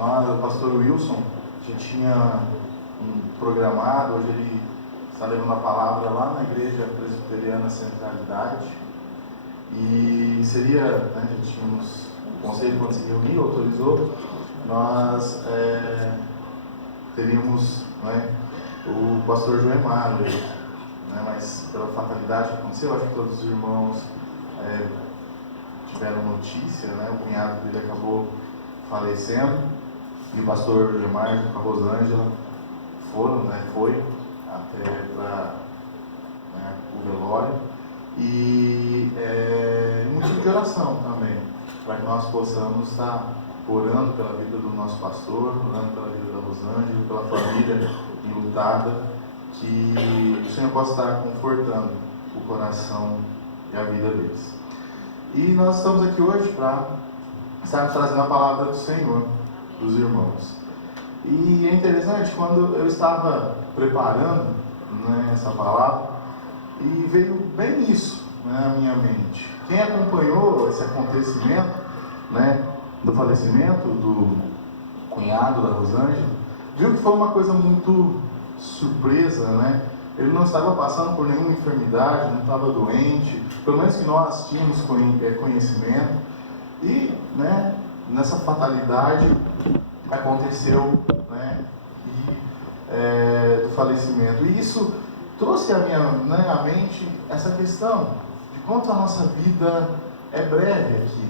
o pastor Wilson já tinha programado, hoje ele está levando a palavra lá na Igreja Presbiteriana Centralidade, e seria, né, já tínhamos, o conselho quando se reuniu, autorizou, nós teríamos, né, o pastor Joemar, né, mas pela fatalidade que aconteceu, acho que todos os irmãos tiveram notícia, né, o cunhado dele acabou falecendo, e o pastor Joemar com a Rosângela foi até para, né, o velório, e motivo de oração também, para que nós possamos estar orando pela vida do nosso pastor, orando pela vida da Rosângela, pela família enlutada, que o Senhor possa estar confortando o coração e a vida deles. E nós estamos aqui hoje para estarmos trazendo a palavra do Senhor, dos irmãos. E é interessante, quando eu estava preparando, né, essa palavra, e veio bem isso, né, na minha mente. Quem acompanhou esse acontecimento, né, do falecimento do cunhado da Rosângela, viu que foi uma coisa muito surpresa, né? Ele não estava passando por nenhuma enfermidade, não estava doente, pelo menos que nós tínhamos conhecimento, e, né, nessa fatalidade aconteceu, né, do falecimento. E isso trouxe à minha mente essa questão de quanto a nossa vida é breve aqui,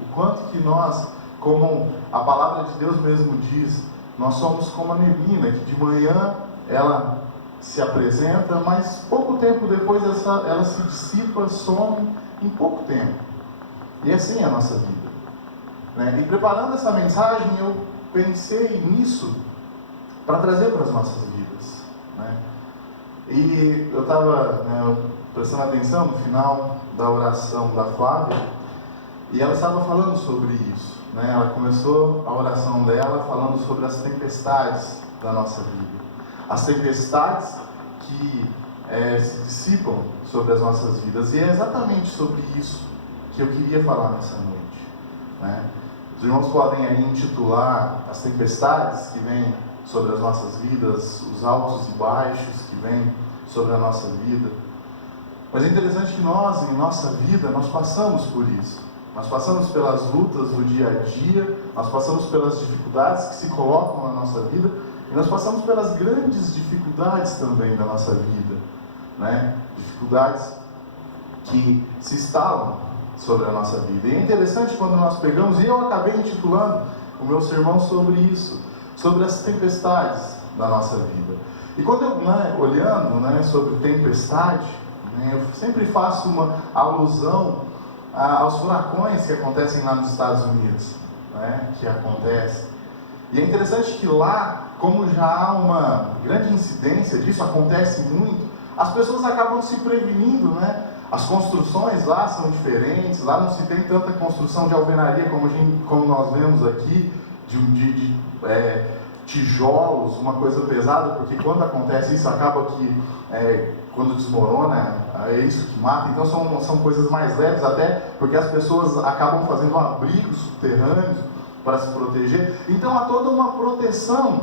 o quanto que nós, como a palavra de Deus mesmo diz, nós somos como a neblina, que de manhã ela se apresenta, mas pouco tempo depois ela se dissipa, some em pouco tempo. E assim é a nossa vida, né? E preparando essa mensagem, eu pensei nisso para trazer para as nossas vidas, né? E eu estava, né, prestando atenção no final da oração da Flávia, e ela estava falando sobre isso, né? Ela começou a oração dela falando sobre as tempestades da nossa vida, as tempestades que se dissipam sobre as nossas vidas, e é exatamente sobre isso que eu queria falar nessa noite, né? Os irmãos podem aí intitular as tempestades que vêm sobre as nossas vidas, os altos e baixos que vêm sobre a nossa vida. Mas é interessante que nós, em nossa vida, nós passamos por isso. Nós passamos pelas lutas do dia a dia, nós passamos pelas dificuldades que se colocam na nossa vida, e nós passamos pelas grandes dificuldades também da nossa vida, né? Dificuldades que se instalam sobre a nossa vida. E é interessante quando nós pegamos, e eu acabei intitulando o meu sermão sobre isso, sobre as tempestades da nossa vida. E quando eu, olhando, né, sobre tempestade, né, eu sempre faço uma alusão aos furacões que acontecem lá nos Estados Unidos, né, que acontece. E é interessante que lá, como já há uma grande incidência disso, acontece muito, as pessoas acabam se prevenindo, né? As construções lá são diferentes, lá não se tem tanta construção de alvenaria como nós vemos aqui, de tijolos, uma coisa pesada, porque quando acontece isso, acaba que, quando desmorona, é isso que mata. Então são coisas mais leves, até porque as pessoas acabam fazendo abrigos subterrâneos para se proteger. Então há toda uma proteção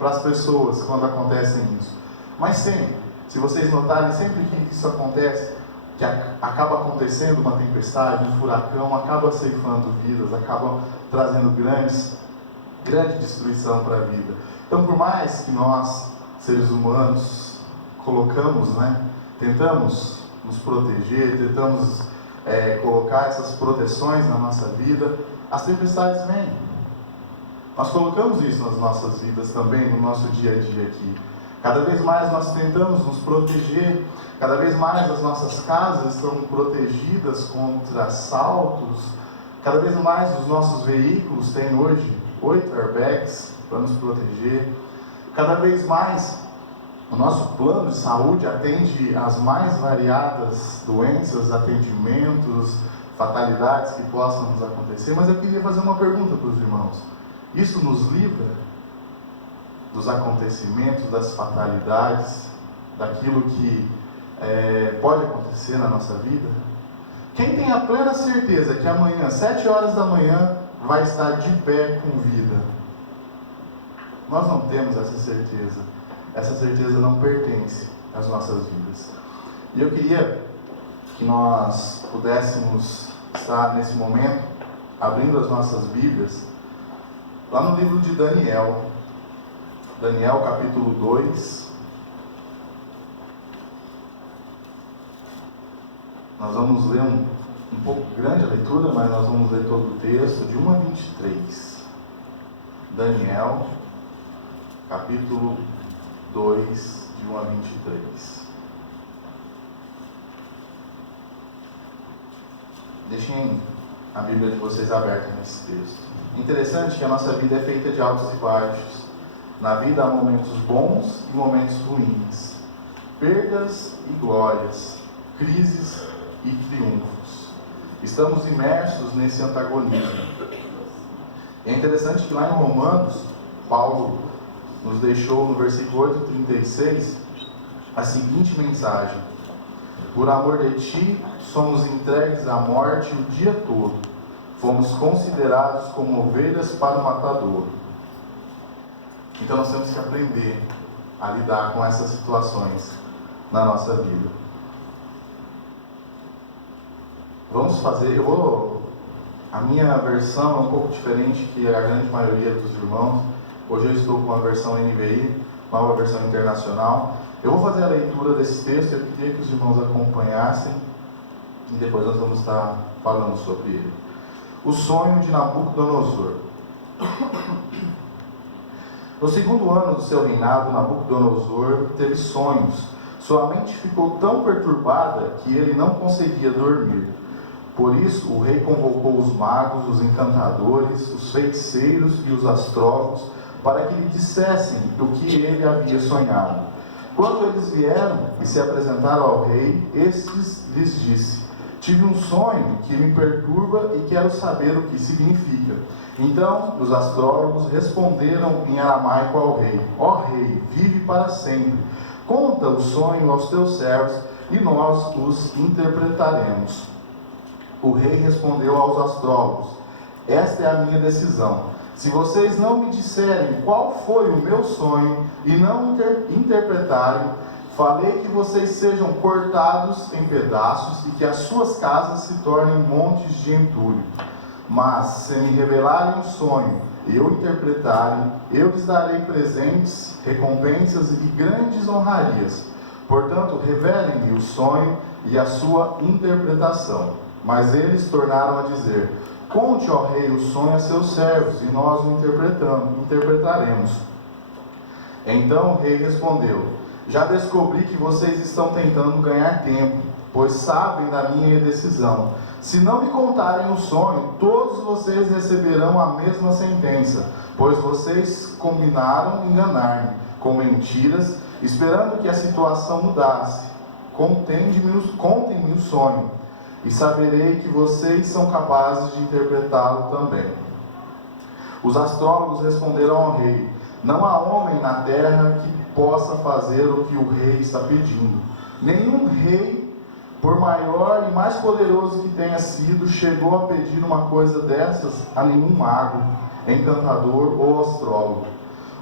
para as pessoas quando acontecem isso. Mas sempre, se vocês notarem, sempre que isso acontece, que acaba acontecendo uma tempestade, um furacão, acaba ceifando vidas, acaba trazendo grande destruição para a vida. Então, por mais que nós, seres humanos, colocamos, né, tentamos nos proteger, tentamos colocar essas proteções na nossa vida, as tempestades vêm. Nós colocamos isso nas nossas vidas também, no nosso dia a dia aqui. Cada vez mais nós tentamos nos proteger, cada vez mais as nossas casas estão protegidas contra assaltos, cada vez mais os nossos veículos têm hoje 8 airbags para nos proteger, cada vez mais o nosso plano de saúde atende às mais variadas doenças, atendimentos, fatalidades que possam nos acontecer. Mas eu queria fazer uma pergunta para os irmãos: isso nos livra dos acontecimentos, das fatalidades, daquilo que pode acontecer na nossa vida? Quem tem a plena certeza que amanhã, 7 horas da manhã, vai estar de pé com vida. Nós não temos essa certeza. Essa certeza não pertence às nossas vidas. E eu queria que nós pudéssemos estar nesse momento abrindo as nossas Bíblias lá no livro de Daniel. Daniel capítulo 2. Nós vamos ler um pouco grande a leitura, mas nós vamos ler todo o texto, de 1 a 23. Daniel, capítulo 2, de 1 a 23. Deixem a Bíblia de vocês aberta nesse texto. Interessante que a nossa vida é feita de altos e baixos. Na vida há momentos bons e momentos ruins, perdas e glórias, crises e triunfos. Estamos imersos nesse antagonismo. É interessante que lá em Romanos, Paulo nos deixou no versículo 8:36 a seguinte mensagem: por amor de ti, somos entregues à morte o dia todo. Fomos considerados como ovelhas para o matador. Então nós temos que aprender a lidar com essas situações na nossa vida. Vamos fazer, a minha versão é um pouco diferente que a grande maioria dos irmãos. Hoje eu estou com a versão NVI, nova versão internacional. Eu vou fazer a leitura desse texto, eu queria que os irmãos acompanhassem e depois nós vamos estar falando sobre ele. O sonho de Nabucodonosor. No segundo ano do seu reinado, Nabucodonosor teve sonhos. Sua mente ficou tão perturbada que ele não conseguia dormir. Por isso, o rei convocou os magos, os encantadores, os feiticeiros e os astrólogos para que lhe dissessem o que ele havia sonhado. Quando eles vieram e se apresentaram ao rei, estes lhes disse: tive um sonho que me perturba e quero saber o que significa. Então os astrólogos responderam em aramaico ao rei: ó rei, vive para sempre. Conta o sonho aos teus servos e nós os interpretaremos. O rei respondeu aos astrólogos: esta é a minha decisão. Se vocês não me disserem qual foi o meu sonho e não interpretarem, falei que vocês sejam cortados em pedaços e que as suas casas se tornem montes de entulho. Mas se me revelarem o sonho e eu interpretarem, eu lhes darei presentes, recompensas e grandes honrarias. Portanto, revelem-me o sonho e a sua interpretação. Mas eles tornaram a dizer: conte, ó rei, o sonho a seus servos, e nós o interpretaremos. Então o rei respondeu: já descobri que vocês estão tentando ganhar tempo, pois sabem da minha decisão. Se não me contarem o sonho, todos vocês receberão a mesma sentença, pois vocês combinaram enganar-me com mentiras, esperando que a situação mudasse. Contem-me o sonho, e saberei que vocês são capazes de interpretá-lo também. Os astrólogos responderam ao rei: não há homem na terra que possa fazer o que o rei está pedindo. Nenhum rei, por maior e mais poderoso que tenha sido, chegou a pedir uma coisa dessas a nenhum mago, encantador ou astrólogo.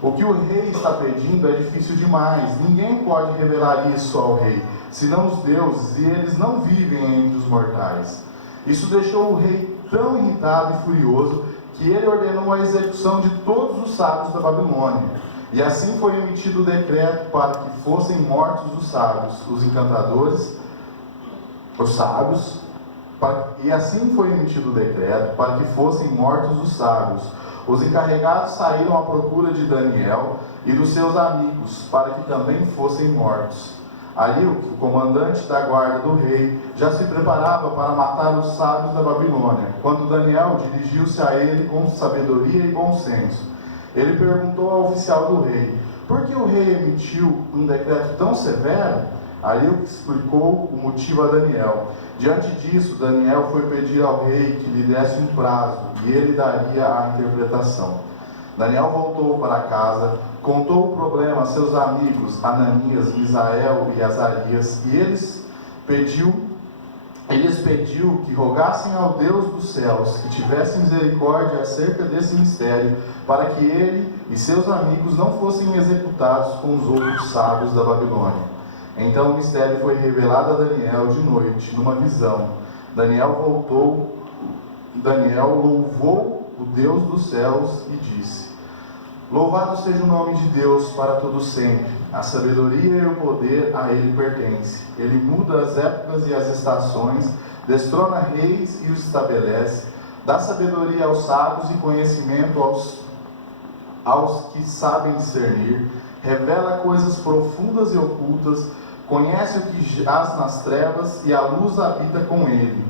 O que o rei está pedindo é difícil demais. Ninguém pode revelar isso ao rei, senão os deuses, e eles não vivem entre os mortais. Isso deixou o rei tão irritado e furioso que ele ordenou a execução de todos os sábios da Babilônia. E assim foi emitido o decreto para que fossem mortos os sábios, os encantadores, os sábios, e assim foi emitido o decreto para que fossem mortos os sábios. Os encarregados saíram à procura de Daniel e dos seus amigos, para que também fossem mortos. Aríoco, o comandante da guarda do rei, já se preparava para matar os sábios da Babilônia, quando Daniel dirigiu-se a ele com sabedoria e bom senso. Ele perguntou ao oficial do rei: por que o rei emitiu um decreto tão severo? Aríoco explicou o motivo a Daniel. Diante disso, Daniel foi pedir ao rei que lhe desse um prazo, e ele daria a interpretação. Daniel voltou para casa, contou o problema a seus amigos Ananias, Misael e Azarias, e ele lhes pediu que rogassem ao Deus dos céus que tivesse misericórdia acerca desse mistério, para que ele e seus amigos não fossem executados com os outros sábios da Babilônia. Então o mistério foi revelado a Daniel de noite, numa visão. Daniel louvou o Deus dos céus e disse: Louvado seja o nome de Deus para todo sempre. A sabedoria e o poder a ele pertence. Ele muda as épocas e as estações, destrona reis e os estabelece, dá sabedoria aos sábios e conhecimento aos que sabem discernir, revela coisas profundas e ocultas, conhece o que jaz nas trevas e a luz habita com ele.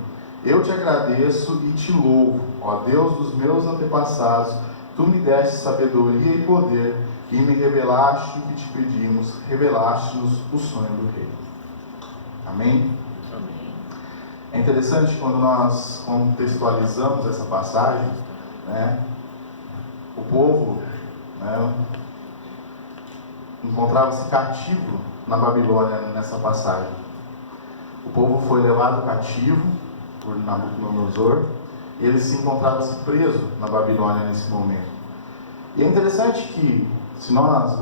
Eu te agradeço e te louvo, ó Deus dos meus antepassados. Tu me deste sabedoria e poder, e me revelaste o que te pedimos, revelaste-nos o sonho do rei. Amém? Amém. É interessante quando nós contextualizamos essa passagem, né? O povo, né, encontrava-se cativo na Babilônia nessa passagem. O povo foi levado cativo por Nabucodonosor, e ele se encontrava-se preso na Babilônia nesse momento. E é interessante que, se nós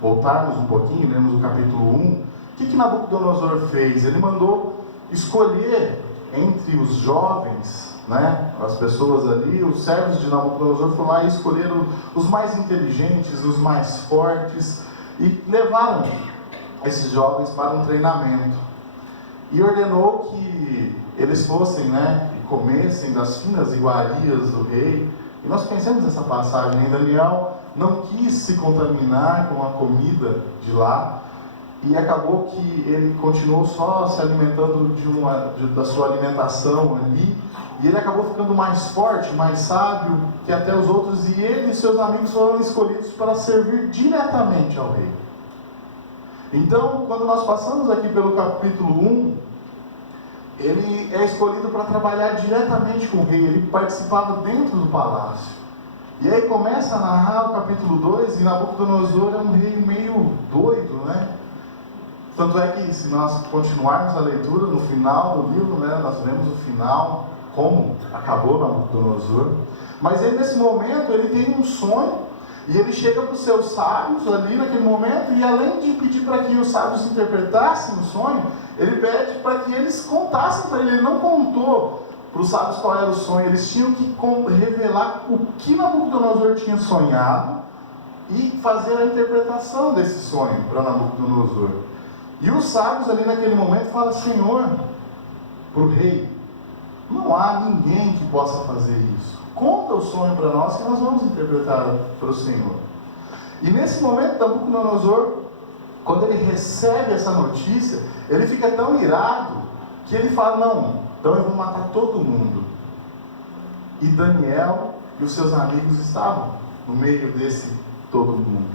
voltarmos um pouquinho, lemos o capítulo 1, o que Nabucodonosor fez? Ele mandou escolher entre os jovens, né, as pessoas ali, os servos de Nabucodonosor foram lá e escolheram os mais inteligentes, os mais fortes, e levaram esses jovens para um treinamento. E ordenou que eles fossem, né, e comessem das finas iguarias do rei. E nós conhecemos essa passagem, né? Daniel não quis se contaminar com a comida de lá, e acabou que ele continuou só se alimentando da sua alimentação ali, e ele acabou ficando mais forte, mais sábio que até os outros, e ele e seus amigos foram escolhidos para servir diretamente ao rei. Então, quando nós passamos aqui pelo capítulo 1, ele é escolhido para trabalhar diretamente com o rei. Ele participava dentro do palácio. E aí começa a narrar o capítulo 2, e Nabucodonosor é um rei meio doido, né? Tanto é que, se nós continuarmos a leitura, no final do livro, né, nós vemos o final, como acabou Nabucodonosor. Mas ele, nesse momento, ele tem um sonho, e ele chega para os seus sábios ali naquele momento, e além de pedir para que os sábios interpretassem o sonho, ele pede para que eles contassem para ele. Ele não contou para os sábios qual era o sonho, eles tinham que revelar o que Nabucodonosor tinha sonhado e fazer a interpretação desse sonho para Nabucodonosor. E os sábios ali naquele momento falam: Senhor, para o rei, não há ninguém que possa fazer isso. Conta o sonho para nós que nós vamos interpretar para o Senhor. E nesse momento, Nabucodonosor, quando ele recebe essa notícia, ele fica tão irado que ele fala: não, então eu vou matar todo mundo. E Daniel e os seus amigos estavam no meio desse todo mundo.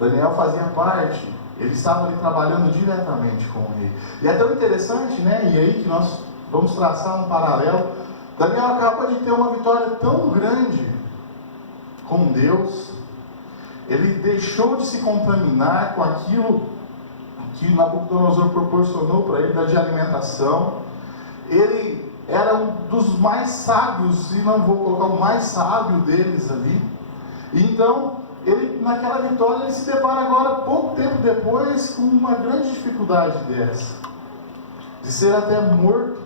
Daniel fazia parte, ele estava ali trabalhando diretamente com o rei. E é tão interessante, né? E aí que nós vamos traçar um paralelo. Daniel acaba de ter uma vitória tão grande com Deus. Ele deixou de se contaminar com aquilo que Nabucodonosor proporcionou para ele, de alimentação. Ele era um dos mais sábios, e não vou colocar o mais sábio deles ali. Então, ele, naquela vitória, ele se depara agora, pouco tempo depois, com uma grande dificuldade dessa, de ser até morto,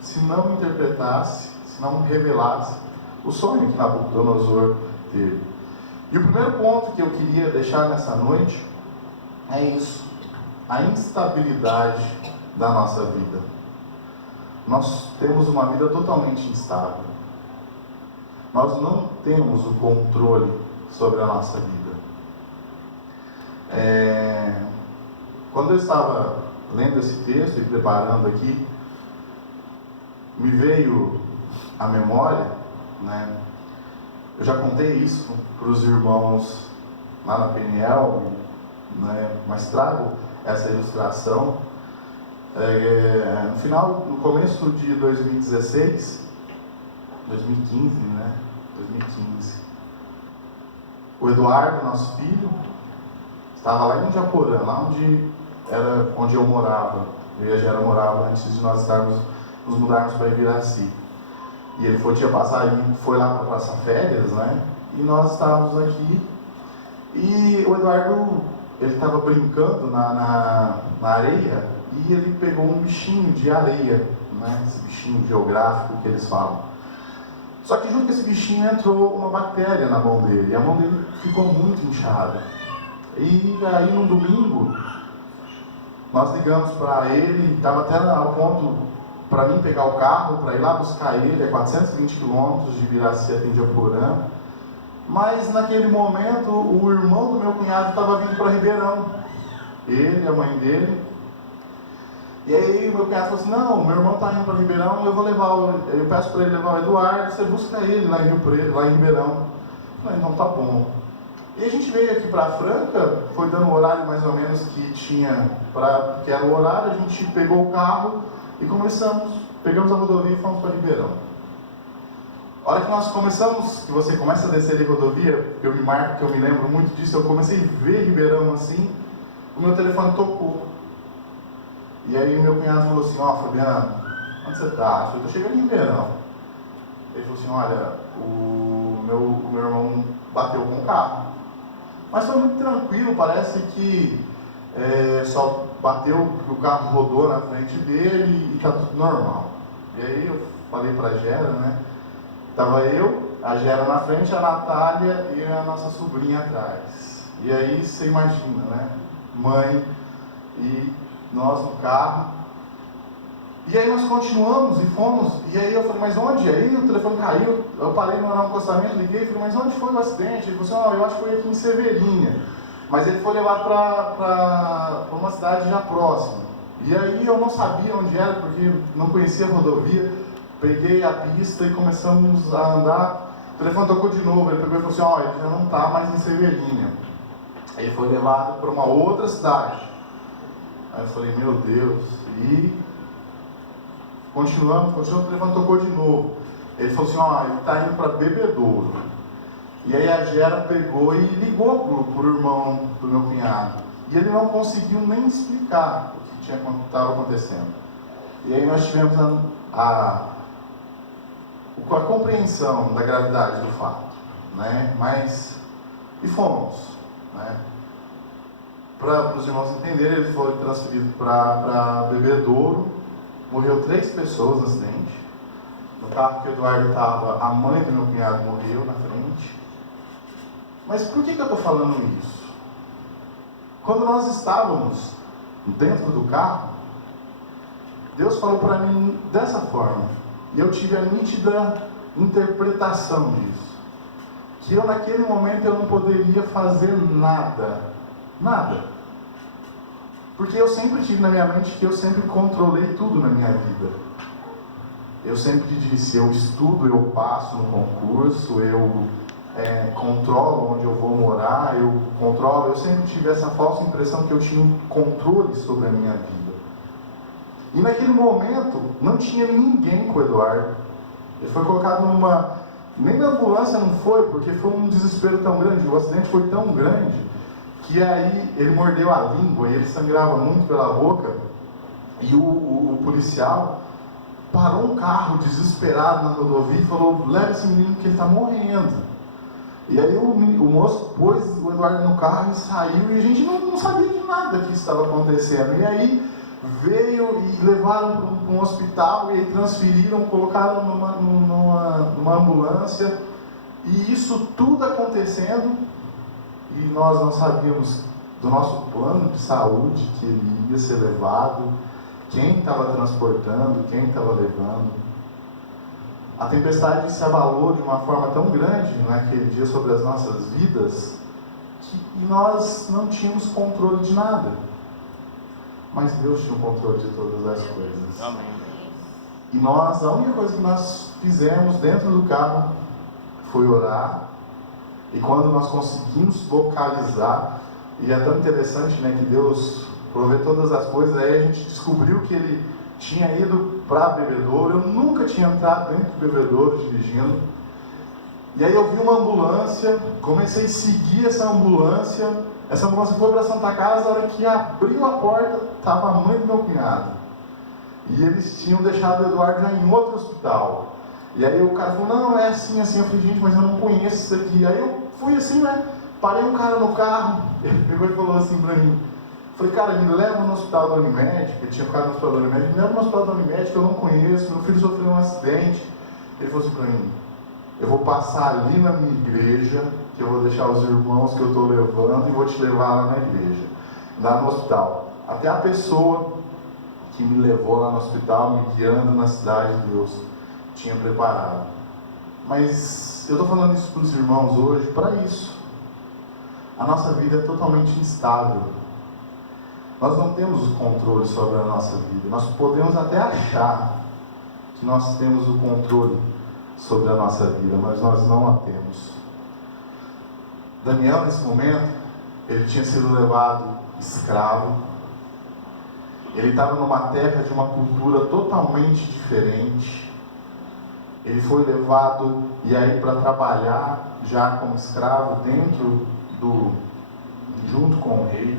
se não interpretasse, se não revelasse o sonho que Nabucodonosor teve. E o primeiro ponto que eu queria deixar nessa noite é isso: a instabilidade da nossa vida. Nós temos uma vida totalmente instável. Nós não temos o controle sobre a nossa vida. Quando eu estava lendo esse texto e preparando aqui, me veio à memória, né? Eu já contei isso para os irmãos lá na Peniel, né? Mas trago essa ilustração. No começo de 2016, 2015, né? 2015, o Eduardo, nosso filho, estava lá em Japorã, lá onde eu morava. Eu e a Gera morava antes de nós estarmos nos mudarmos para Ibiraci. E ele foi lá para passar férias, né? E nós estávamos aqui. E o Eduardo, ele estava brincando na areia e ele pegou um bichinho de areia, né? Esse bichinho geográfico que eles falam. Só que junto com esse bichinho entrou uma bactéria na mão dele, e a mão dele ficou muito inchada. E aí no domingo, nós ligamos para ele, estava até ao ponto para mim pegar o carro, para ir lá buscar ele, é 420 quilômetros de Ibiraci até Indiaporã. Mas naquele momento, o irmão do meu cunhado estava vindo para Ribeirão, ele, a mãe dele. E aí o meu cunhado falou assim, não, meu irmão está indo para Ribeirão, eu peço para ele levar o Eduardo, você busca ele lá em Ribeirão. Eu falei, então tá bom. E a gente veio aqui para Franca, foi dando o horário mais ou menos que tinha, que era o horário, a gente pegou o carro e pegamos a rodovia e fomos para Ribeirão. A hora que nós começamos, que você começa a descer a rodovia, que eu me lembro muito disso, eu comecei a ver Ribeirão assim, o meu telefone tocou. E aí meu cunhado falou assim, Fabiano, onde você está? Eu falei, estou chegando em Ribeirão. Ele falou assim, olha, o meu irmão bateu com o carro. Mas foi muito tranquilo, parece que só bateu, que o carro rodou na frente dele e está tudo normal. E aí eu falei para a Gera, né? Estava eu, a Gera na frente, a Natália e a nossa sobrinha atrás. E aí você imagina, né? Mãe e nós no carro. E aí nós continuamos e fomos. E aí eu falei, mas onde? Aí o telefone caiu, eu parei no acostamento, liguei e falei, mas onde foi o acidente? Ele falou assim, eu acho que foi aqui em Severinha. Mas ele foi levado para uma cidade já próxima. E aí eu não sabia onde era, porque não conhecia a rodovia. Peguei a pista e começamos a andar. O telefone tocou de novo, ele pegou e falou assim, ele já não está mais em Severinha. Aí ele foi levado para uma outra cidade. Aí eu falei, meu Deus. E continuamos, o telefone tocou de novo. Ele falou assim, ele está indo para Bebedouro. E aí a Gera pegou e ligou pro irmão do meu cunhado. E ele não conseguiu nem explicar o que estava acontecendo. E aí nós tivemos a compreensão da gravidade do fato, né? E fomos, né? Para os irmãos entenderem, ele foi transferido para Bebedouro. Morreu 3 pessoas no acidente. No carro que o Eduardo estava, a mãe do meu cunhado morreu na frente. Mas por que eu estou falando isso? Quando nós estávamos dentro do carro, Deus falou para mim dessa forma. E eu tive a nítida interpretação disso. Que eu naquele momento eu não poderia fazer nada. Nada. Porque eu sempre tive na minha mente que eu sempre controlei tudo na minha vida. Eu sempre disse, eu estudo, eu passo no concurso, eu controlo onde eu vou morar, eu sempre tive essa falsa impressão que eu tinha um controle sobre a minha vida. E naquele momento, não tinha ninguém com o Eduardo. Ele foi colocado nem na ambulância não foi, porque foi um desespero tão grande, o acidente foi tão grande, que aí ele mordeu a língua e ele sangrava muito pela boca, e o policial parou um carro desesperado na rodovia e falou, leva esse menino que ele está morrendo. E aí o moço pôs o Eduardo no carro e saiu, e a gente não sabia de nada que estava acontecendo. E aí veio e levaram para um hospital, e aí transferiram, colocaram numa ambulância, e isso tudo acontecendo, e nós não sabíamos do nosso plano de saúde, que ele ia ser levado, quem estava transportando, quem estava levando. A tempestade se abalou de uma forma tão grande naquele dia sobre as nossas vidas, que nós não tínhamos controle de nada. Mas Deus tinha o controle de todas as coisas. Amém. E a única coisa que nós fizemos dentro do carro foi orar. E quando nós conseguimos localizar, e é tão interessante, né, que Deus provê todas as coisas, aí a gente descobriu que ele tinha ido para Bebedouro. Eu nunca tinha entrado dentro do Bebedouro dirigindo. E aí eu vi uma ambulância, comecei a seguir essa ambulância foi para a Santa Casa. A hora que abriu a porta, estava a mãe do meu cunhado. E eles tinham deixado o Eduardo já em outro hospital. E aí o cara falou, não, é assim, assim. Eu falei, gente, mas eu não conheço isso aqui. Aí eu fui assim, né? Parei um cara no carro, ele pegou e falou assim pra mim. Falei, cara, me leva no hospital da Unimed, eu tinha ficado no hospital da Unimed, me leva no hospital da Unimed que eu não conheço, meu filho sofreu um acidente. Ele falou assim pra mim, eu vou passar ali na minha igreja, que eu vou deixar os irmãos que eu estou levando e vou te levar lá na igreja, lá no hospital. Até a pessoa que me levou lá no hospital, me guiando na cidade de Deus, tinha preparado. Mas eu estou falando isso para os irmãos hoje, para isso. A nossa vida é totalmente instável. Nós não temos o controle sobre a nossa vida. Nós podemos até achar que nós temos o controle sobre a nossa vida, mas nós não a temos. Daniel, nesse momento, ele tinha sido levado escravo. Ele estava numa terra de uma cultura totalmente diferente. Ele foi levado e aí para trabalhar já como escravo junto com o rei.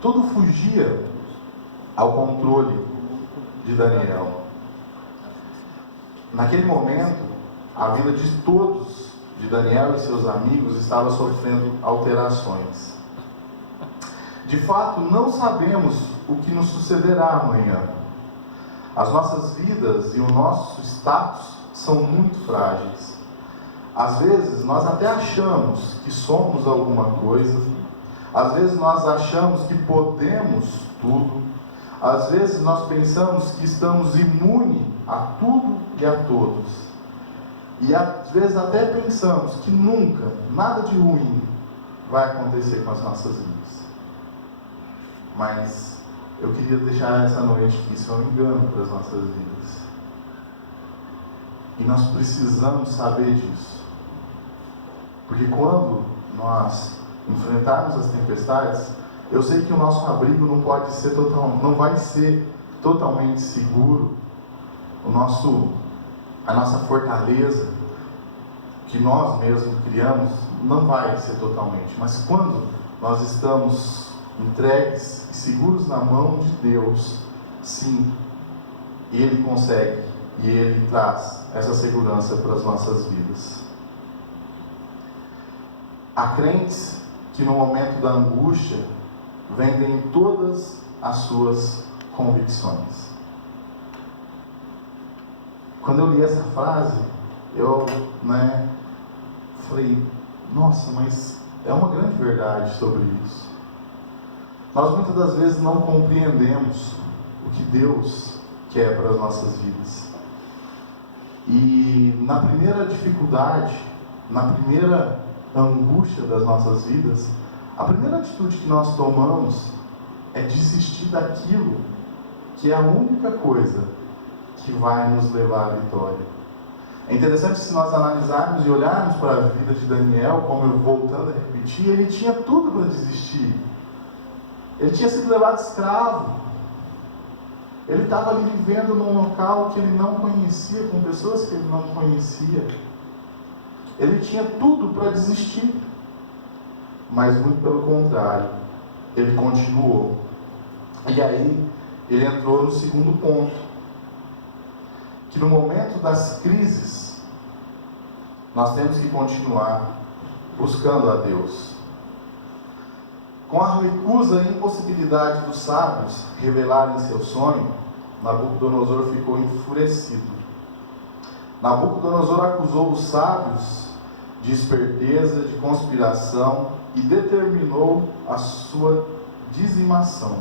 Tudo fugia ao controle de Daniel. Naquele momento, a vida de todos, de Daniel e seus amigos, estava sofrendo alterações. De fato, não sabemos o que nos sucederá amanhã. As nossas vidas e o nosso status são muito frágeis. Às vezes, nós até achamos que somos alguma coisa. Às vezes, nós achamos que podemos tudo. Às vezes, nós pensamos que estamos imunes a tudo e a todos. E às vezes, até pensamos que nunca, nada de ruim vai acontecer com as nossas vidas. Mas eu queria deixar essa noite que isso é um engano para as nossas vidas. E nós precisamos saber disso. Porque quando nós enfrentarmos as tempestades, eu sei que o nosso abrigo não vai ser totalmente seguro. A nossa fortaleza que nós mesmos criamos não vai ser totalmente. Mas quando nós estamos entregues e seguros na mão de Deus, sim, Ele consegue e Ele traz essa segurança para as nossas vidas. Há crentes que no momento da angústia vendem todas as suas convicções. Quando eu li essa frase, eu falei, nossa, mas é uma grande verdade sobre isso. Nós muitas das vezes não compreendemos o que Deus quer para as nossas vidas. E na primeira dificuldade, na primeira angústia das nossas vidas, a primeira atitude que nós tomamos é desistir daquilo que é a única coisa que vai nos levar à vitória. É interessante se nós analisarmos e olharmos para a vida de Daniel, como eu voltando a repetir, ele tinha tudo para desistir. Ele tinha sido levado escravo. Ele estava ali vivendo num local que ele não conhecia, com pessoas que ele não conhecia. Ele tinha tudo para desistir. Mas muito pelo contrário, ele continuou. E aí, ele entrou no segundo ponto. Que no momento das crises, nós temos que continuar buscando a Deus. Com a recusa e impossibilidade dos sábios revelarem seu sonho, Nabucodonosor ficou enfurecido. Nabucodonosor acusou os sábios de esperteza, de conspiração e determinou a sua dizimação.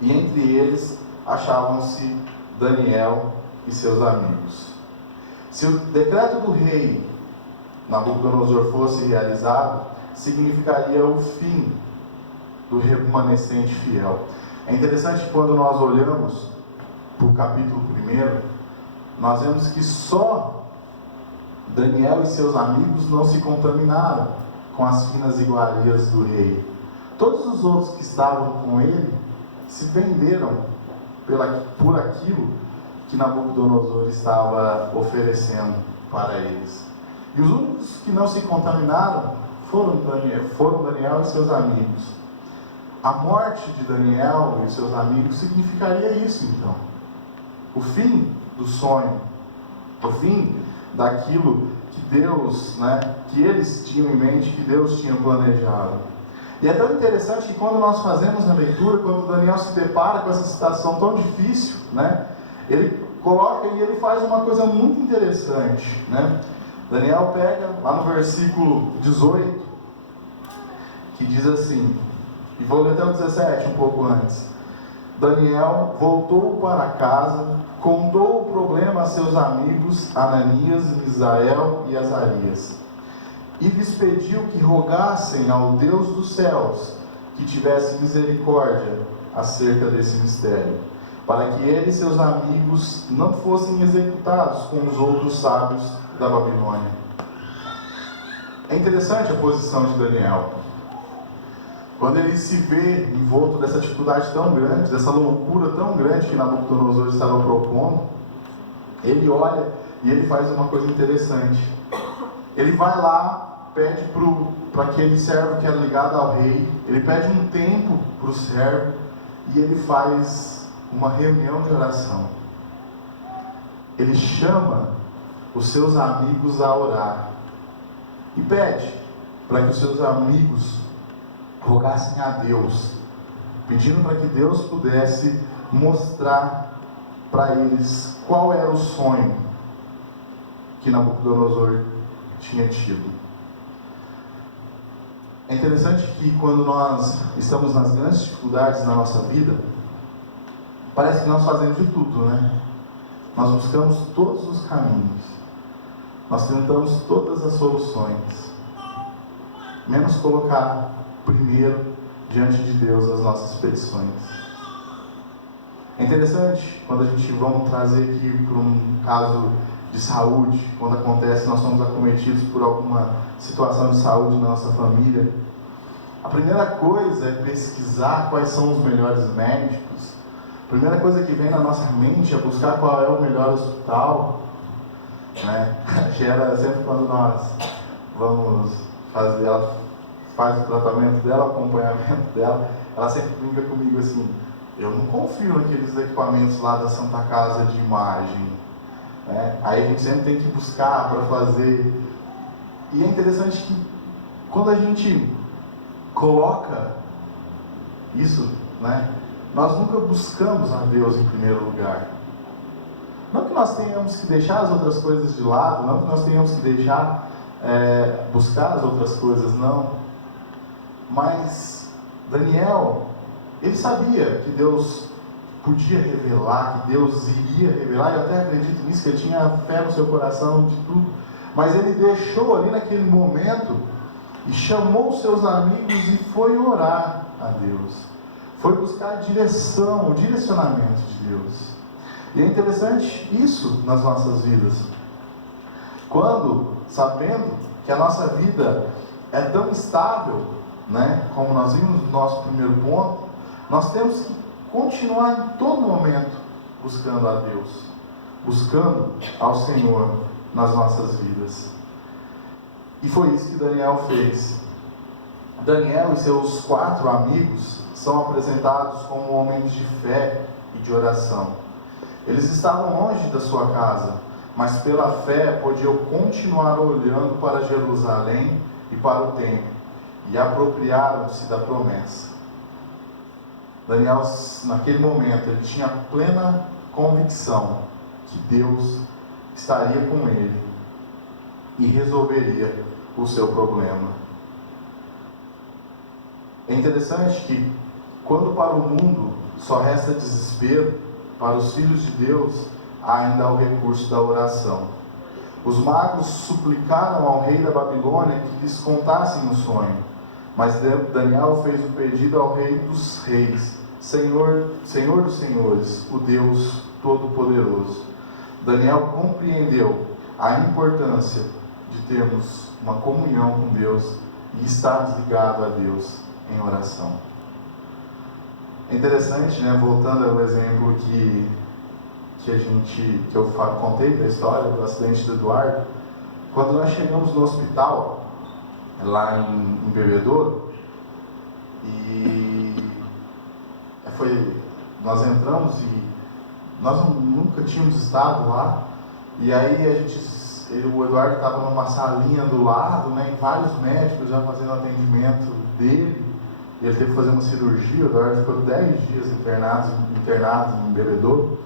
E entre eles achavam-se Daniel e seus amigos. Se o decreto do rei Nabucodonosor fosse realizado, significaria o fim do remanescente fiel. É interessante que quando nós olhamos para o capítulo 1, nós vemos que só Daniel e seus amigos não se contaminaram com as finas iguarias do rei. Todos os outros que estavam com ele se venderam por aquilo que Nabucodonosor estava oferecendo para eles. E os únicos que não se contaminaram foram Daniel e seus amigos. a morte de Daniel e seus amigos significaria isso, então. O fim do sonho, o fim daquilo que Deus, que eles tinham em mente, que Deus tinha planejado. E é tão interessante que quando nós fazemos a leitura, quando Daniel se depara com essa situação tão difícil, ele coloca e ele faz uma coisa muito interessante, Daniel pega lá no versículo 18, que diz assim, e vou ler até o 17, um pouco antes. Daniel voltou para casa, contou o problema a seus amigos Ananias, Misael e Azarias, e lhes pediu que rogassem ao Deus dos céus que tivesse misericórdia acerca desse mistério, para que ele e seus amigos não fossem executados com os outros sábios da Babilônia. É interessante a posição de Daniel. Quando ele se vê envolto dessa dificuldade tão grande, dessa loucura tão grande que Nabucodonosor estava propondo, ele olha e ele faz uma coisa interessante. Ele vai lá, pede para aquele servo que era ligado ao rei, ele pede um tempo para o servo e ele faz uma reunião de oração. Ele chama os seus amigos a orar e pede para que os seus amigos rogassem a Deus, pedindo para que Deus pudesse mostrar para eles qual era o sonho que Nabucodonosor tinha tido. É interessante que quando nós estamos nas grandes dificuldades na nossa vida, parece que nós fazemos de tudo, Nós buscamos todos os caminhos, nós tentamos todas as soluções, menos colocar primeiro diante de Deus as nossas petições. É interessante quando a gente vamos trazer aqui para um caso de saúde, quando acontece, nós somos acometidos por alguma situação de saúde na nossa família. A primeira coisa é pesquisar quais são os melhores médicos. A primeira coisa que vem na nossa mente é buscar qual é o melhor hospital, Gera sempre quando nós vamos fazer, ela faz o tratamento dela, o acompanhamento dela, ela sempre brinca comigo assim, eu não confio naqueles equipamentos lá da Santa Casa de Imagem, Aí a gente sempre tem que buscar para fazer. E é interessante que quando a gente coloca isso, nós nunca buscamos a Deus em primeiro lugar. Não que nós tenhamos que deixar as outras coisas de lado, não que nós tenhamos que deixar buscar as outras coisas, não. Mas Daniel, ele sabia que Deus podia revelar, que Deus iria revelar, eu até acredito nisso, que ele tinha fé no seu coração de tudo, mas ele deixou ali naquele momento e chamou os seus amigos e foi orar a Deus, foi buscar a direção, o direcionamento de Deus. E é interessante isso nas nossas vidas, quando, sabendo que a nossa vida é tão instável, como nós vimos no nosso primeiro ponto, nós temos que continuar em todo momento buscando a Deus, buscando ao Senhor nas nossas vidas. E foi isso que Daniel fez. Daniel e seus 4 amigos são apresentados como homens de fé e de oração. Eles estavam longe da sua casa, mas pela fé podiam continuar olhando para Jerusalém e para o templo, e apropriaram-se da promessa. Daniel, naquele momento, ele tinha plena convicção que Deus estaria com ele e resolveria o seu problema. É interessante que, quando para o mundo só resta desespero, para os filhos de Deus há ainda o recurso da oração. Os magos suplicaram ao rei da Babilônia que lhes contassem o sonho, mas Daniel fez o pedido ao rei dos reis, Senhor dos senhores, o Deus Todo-Poderoso. Daniel compreendeu a importância de termos uma comunhão com Deus e estarmos ligados a Deus em oração. É interessante, voltando ao exemplo que eu contei da história do acidente do Eduardo, quando nós chegamos no hospital, lá em Bebedouro, e nós entramos e nós nunca tínhamos estado lá, e aí o Eduardo estava numa salinha do lado, né, e vários médicos já fazendo atendimento dele. Ele teve que fazer uma cirurgia. O Eduardo ficou 10 dias internado em Bebedouro.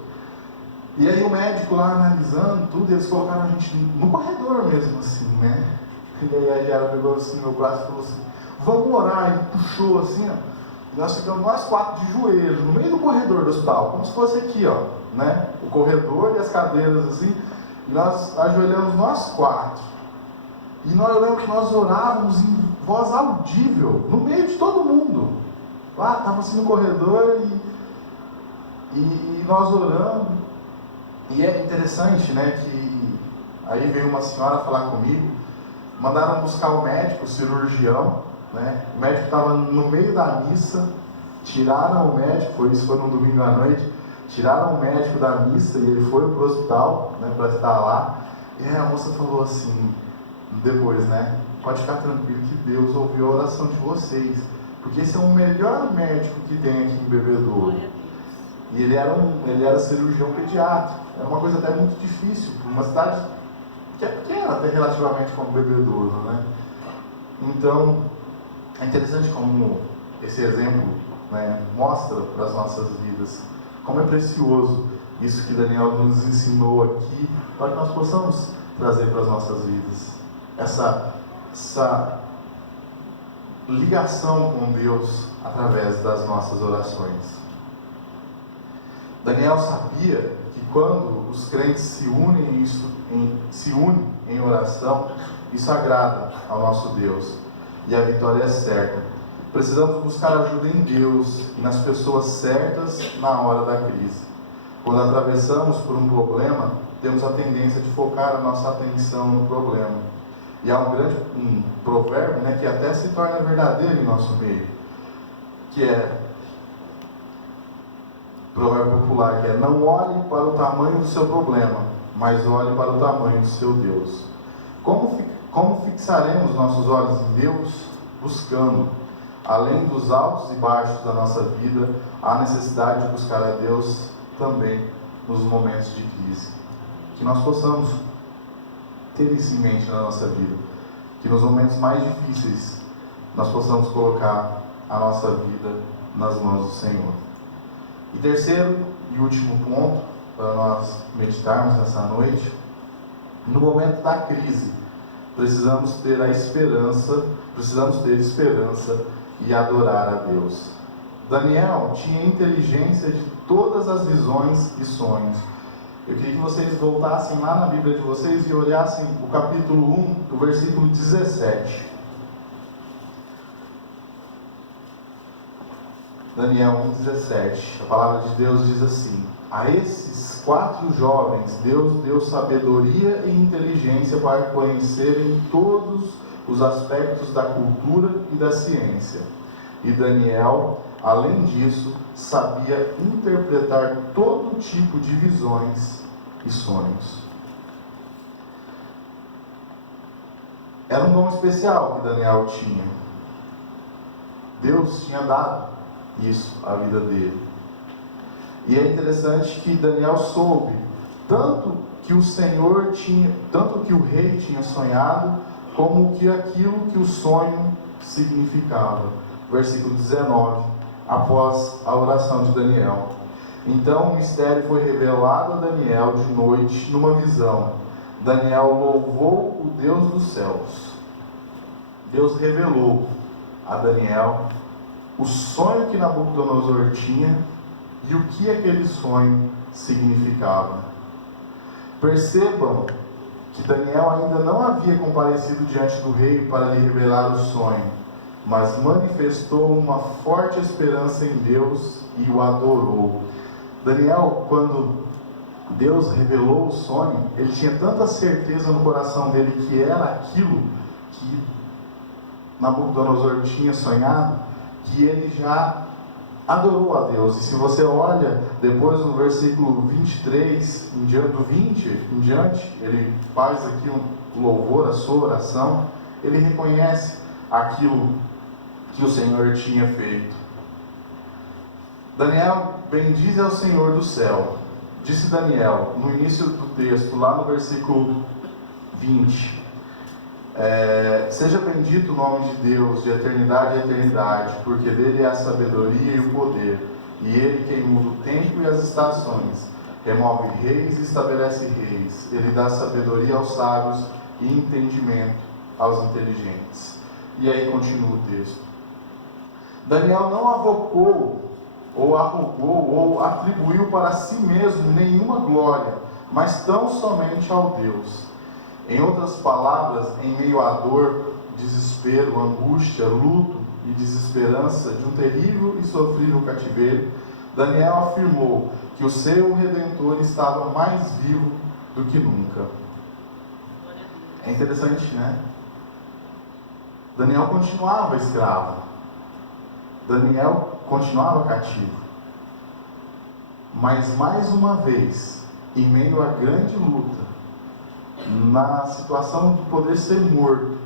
E aí o médico lá analisando tudo, eles colocaram a gente no corredor mesmo, assim, né? E aí a Giara pegou assim meu braço e falou assim: vamos orar. Ele puxou assim, ó. E nós ficamos nós 4 de joelhos, no meio do corredor do hospital, como se fosse aqui, ó, né? O corredor e as cadeiras assim. E nós ajoelhamos nós 4. E eu lembro que nós orávamos em voz audível, no meio de todo mundo. Lá, estava assim no corredor e nós orando. E é interessante, né, que aí veio uma senhora falar comigo, mandaram buscar o médico, o cirurgião, né? O médico estava no meio da missa, tiraram o médico, isso foi no domingo à noite, tiraram o médico da missa e ele foi para o hospital, né, para estar lá. E aí a moça falou assim, depois, né, pode ficar tranquilo que Deus ouviu a oração de vocês, porque esse é o melhor médico que tem aqui em Bebedouro. E ele era cirurgião pediátrico. Era uma coisa até muito difícil, para uma cidade que é pequena até relativamente como Bebedouro, né? Então, é interessante como esse exemplo, né, mostra para as nossas vidas como é precioso isso que Daniel nos ensinou aqui, para que nós possamos trazer para as nossas vidas. Essa ligação com Deus através das nossas orações. Daniel sabia que quando os crentes se unem em oração, isso agrada ao nosso Deus e a vitória é certa. Precisamos buscar ajuda em Deus e nas pessoas certas na hora da crise. Quando atravessamos por um problema, temos a tendência de focar a nossa atenção no problema. E há um provérbio, né, que até se torna verdadeiro em nosso meio, que é provérbio popular, que é: não olhe para o tamanho do seu problema, mas olhe para o tamanho do seu Deus. Como fixaremos nossos olhos em Deus? Buscando, além dos altos e baixos da nossa vida, a necessidade de buscar a Deus também nos momentos de crise. Que nós possamos ter isso em mente na nossa vida, que nos momentos mais difíceis nós possamos colocar a nossa vida nas mãos do Senhor. E terceiro e último ponto para nós meditarmos nessa noite: no momento da crise, precisamos ter esperança e adorar a Deus. Daniel tinha inteligência de todas as visões e sonhos. Eu queria que vocês voltassem lá na Bíblia de vocês e olhassem o capítulo 1, o versículo 17. Daniel 1,17. A palavra de Deus diz assim: a esses 4 jovens Deus deu sabedoria e inteligência para conhecerem todos os aspectos da cultura e da ciência. E Daniel, além disso, sabia interpretar todo tipo de visões e sonhos. Era um dom especial que Daniel tinha. Deus tinha dado isso à vida dele. E é interessante que Daniel soube tanto que o rei tinha sonhado, como que aquilo que o sonho significava. Versículo 19, após a oração de Daniel. Então o mistério foi revelado a Daniel de noite numa visão. Daniel louvou o Deus dos céus. Deus revelou a Daniel o sonho que Nabucodonosor tinha e o que aquele sonho significava. Percebam que Daniel ainda não havia comparecido diante do rei para lhe revelar o sonho, mas manifestou uma forte esperança em Deus e o adorou. Daniel, quando Deus revelou o sonho, ele tinha tanta certeza no coração dele que era aquilo que Nabucodonosor tinha sonhado, que ele já adorou a Deus. E se você olha depois no versículo 23, do 20 em diante, ele faz aqui um louvor à sua oração, ele reconhece aquilo que o Senhor tinha feito. Daniel bendize ao Senhor do céu. Disse Daniel, no início do texto, lá no versículo 20. Seja bendito o nome de Deus, de eternidade a eternidade, porque dele é a sabedoria e o poder, e ele quem muda o tempo e as estações, remove reis e estabelece reis, ele dá sabedoria aos sábios e entendimento aos inteligentes. E aí continua o texto. Daniel não avocou, ou arrogou, ou atribuiu para si mesmo nenhuma glória, mas tão somente ao Deus. Em outras palavras, em meio à dor, desespero, angústia, luto e desesperança de um terrível e sofrível cativeiro, Daniel afirmou que o seu Redentor estava mais vivo do que nunca. É interessante, né? Daniel continuava escravo. Daniel continuava cativo. Mas mais uma vez, em meio à grande luta, na situação de poder ser morto,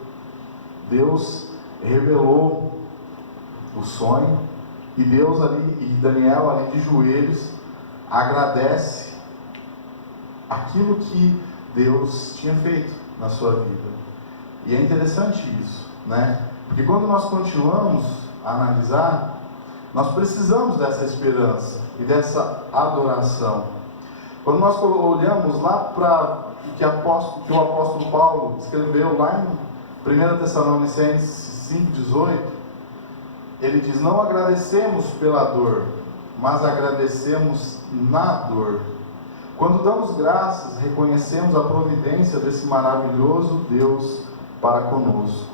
Deus revelou o sonho, e Deus ali, e Daniel ali de joelhos, agradece aquilo que Deus tinha feito na sua vida. E é interessante isso, né? Porque quando nós continuamos a analisar, nós precisamos dessa esperança e dessa adoração. Quando nós olhamos lá para o que o apóstolo Paulo escreveu lá em 1 Tessalonicenses 5,18, ele diz: não agradecemos pela dor, mas agradecemos na dor. Quando damos graças, reconhecemos a providência desse maravilhoso Deus para conosco.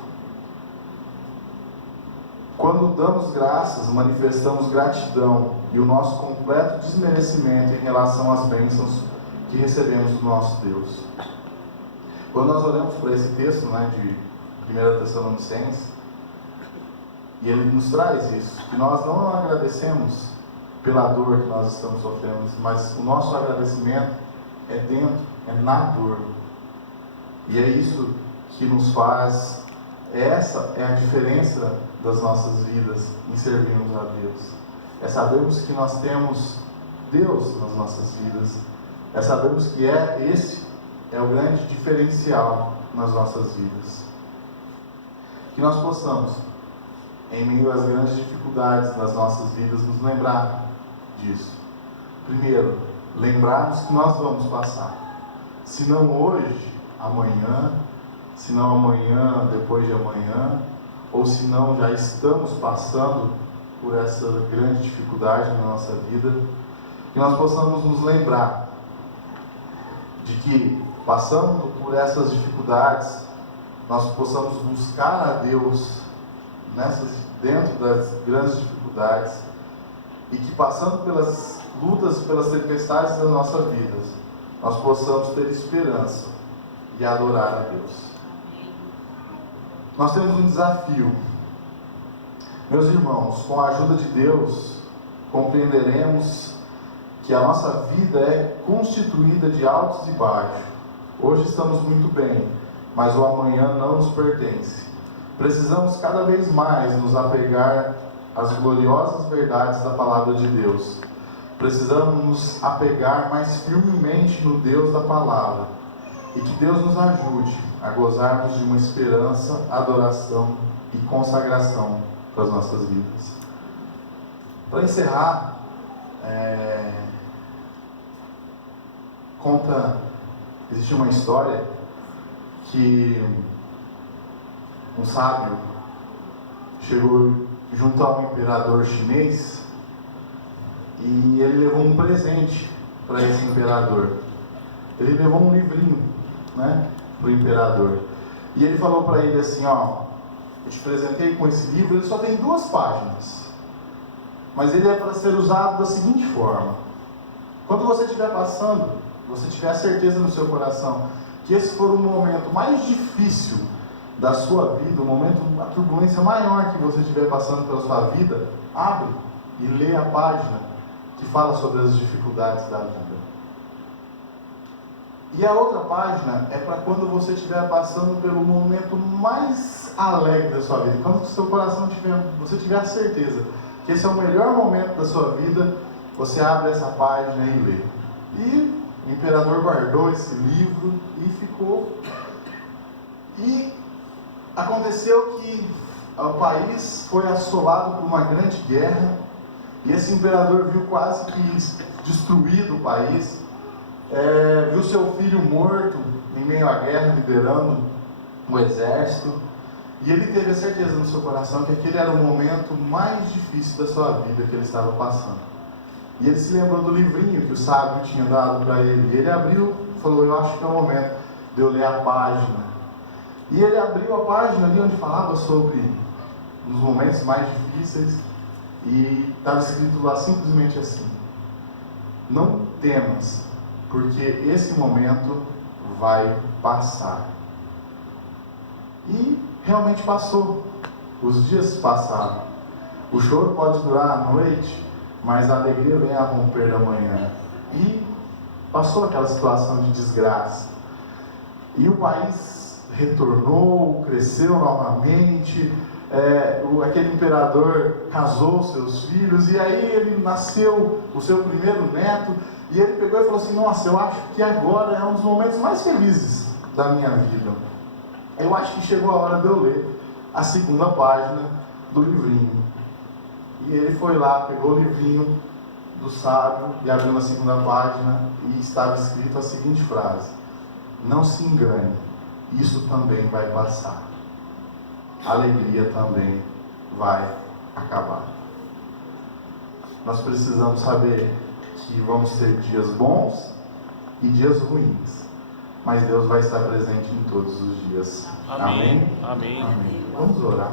Quando damos graças, manifestamos gratidão e o nosso completo desmerecimento em relação às bênçãos que recebemos do nosso Deus. Quando nós olhamos para esse texto, né, de 1 Tessalonicenses, e ele nos traz isso, que nós não agradecemos pela dor que nós estamos sofrendo, mas o nosso agradecimento é dentro, é na dor. E é isso que nos faz, essa é a diferença das nossas vidas em servirmos a Deus. É sabermos que nós temos Deus nas nossas vidas. É sabermos que esse é o grande diferencial nas nossas vidas. Que nós possamos, em meio às grandes dificuldades das nossas vidas, nos lembrar disso. Primeiro, lembrarmos que nós vamos passar. Se não hoje, amanhã. Se não amanhã, depois de amanhã. Ou se não, já estamos passando por essa grande dificuldade na nossa vida. Que nós possamos nos lembrar de que, passando por essas dificuldades, nós possamos buscar a Deus dentro das grandes dificuldades, e que, passando pelas lutas, pelas tempestades das nossas vidas, nós possamos ter esperança e adorar a Deus. Nós temos um desafio. Meus irmãos, com a ajuda de Deus, compreenderemos que a nossa vida é constituída de altos e baixos. Hoje estamos muito bem, mas o amanhã não nos pertence. Precisamos cada vez mais nos apegar às gloriosas verdades da palavra de Deus. Precisamos nos apegar mais firmemente no Deus da palavra. E que Deus nos ajude a gozarmos de uma esperança, adoração e consagração para as nossas vidas. Para encerrar, existe uma história que um sábio chegou junto a um imperador chinês e ele levou um presente para esse imperador. Ele levou um livrinho, né, para o imperador. E ele falou para ele assim: ó, eu te presentei com esse livro, ele só tem 2 páginas, mas ele é para ser usado da seguinte forma: quando você estiver passando, você tiver a certeza no seu coração que esse for o momento mais difícil da sua vida, o momento, a turbulência maior que você estiver passando pela sua vida, abre e lê a página que fala sobre as dificuldades da vida. E a outra página é para quando você estiver passando pelo momento mais alegre da sua vida, quando o seu coração você tiver a certeza que esse é o melhor momento da sua vida, você abre essa página e lê. E o imperador guardou esse livro e ficou. E aconteceu que o país foi assolado por uma grande guerra, e esse imperador viu quase que destruído o país, viu seu filho morto em meio à guerra, liderando o exército, e ele teve a certeza no seu coração que aquele era o momento mais difícil da sua vida que ele estava passando. E ele se lembrou do livrinho que o sábio tinha dado para ele, e ele abriu e falou: eu acho que é o momento de eu ler a página. E ele abriu a página ali onde falava sobre os momentos mais difíceis, e estava escrito lá simplesmente assim: não temas, porque esse momento vai passar. E realmente passou. Os dias passaram. O choro pode durar a noite, mas a alegria vem a romper da manhã. E passou aquela situação de desgraça. E o país retornou, cresceu novamente. Aquele imperador casou seus filhos, e aí ele nasceu o seu primeiro neto, e ele pegou e falou assim: nossa, eu acho que agora é um dos momentos mais felizes da minha vida. Eu acho que chegou a hora de eu ler a segunda página do livrinho. E ele foi lá, pegou o livrinho do sábio e abriu na segunda página, e estava escrito a seguinte frase: não se engane, isso também vai passar. A alegria também vai acabar. Nós precisamos saber que vamos ter dias bons e dias ruins, mas Deus vai estar presente em todos os dias. Amém. Amém? Amém. Vamos orar.